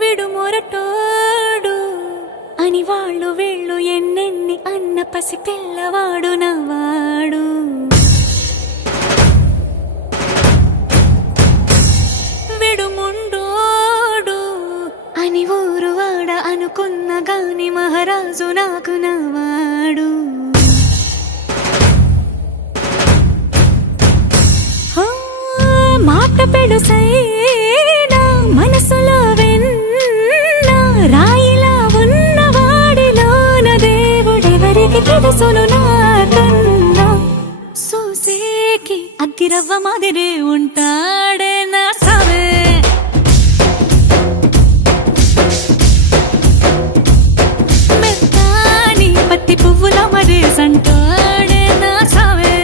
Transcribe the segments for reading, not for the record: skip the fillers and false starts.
విడు మొరటోడు అని వాళ్ళు వీళ్ళు ఎన్నెన్ని అన్న పసి పిల్లవాడు నవ్వాడు. విడు ముండోడు అని ఊరు వాడ అనుకున్న గాని మహారాజు నాకు నవ్వాడు. మాట పెడుసైనా మనసులో వెన్న రాయిలా ఉన్నవాడిలోన దేవుడెవరికి తెలుసును నాకన్నా. సూసేకి అగ్గిరవ్వ మాదిరి ఉంటాడే నా సావే. మెత్తాని పత్తి పువ్వుల మరి సంటాడే నా సావే.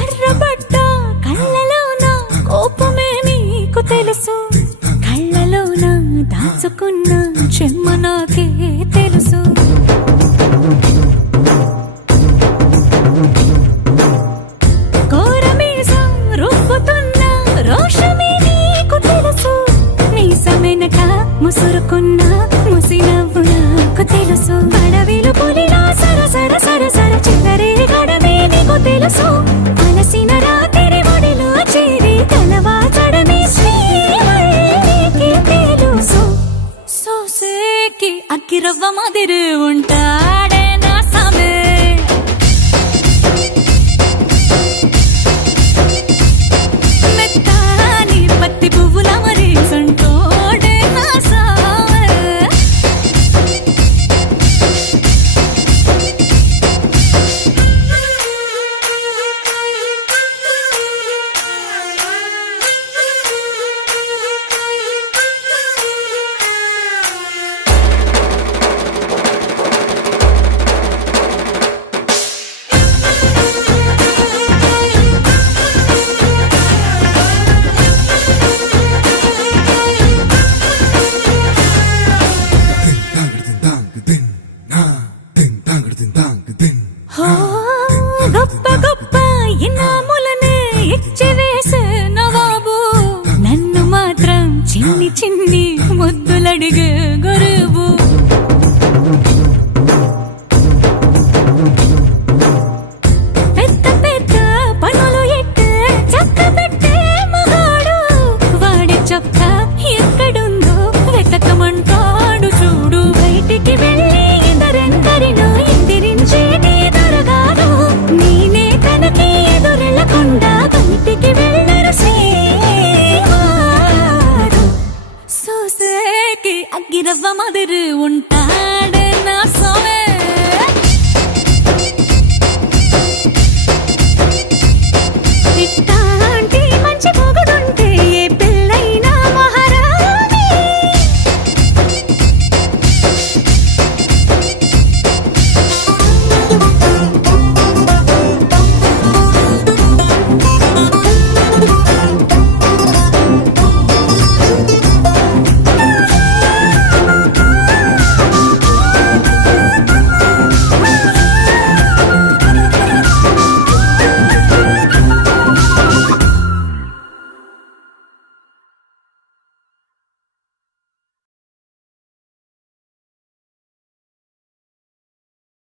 ఎర్రబడ్డ కళ్ళలోన కోపమే నీకు తెలుసు, కళ్ళలోన దాచుకున్న చెమ్మ నాకే తెలుసు. కోరమీసం రుబ్బుతున్న రోషమే నీకు తెలుసు, మీసమెనక ముసురుకున్న ముసినవ్వు నాకు తెలుసు. అడవిలు పులిలా సరసర సరసర చిల్లరే గడమే నీకు తెలుసు, అలసిన రాత్రి ఒడిలో చేరి తలవాచడమే శ్రీవల్లికి తెలుసు. సోసేకి అగ్గిరవ్వ మాదిరి ఉంటాడే నా సామే. మెత్తాని పత్తి పువ్వుల మరి సంటోడే నా సామే. గొప్ప గొప్ప ఇనాములనే ఇచ్చి వేసే నవాబు, నన్ను మాత్రం చిన్ని చిన్ని ముద్దులడిగే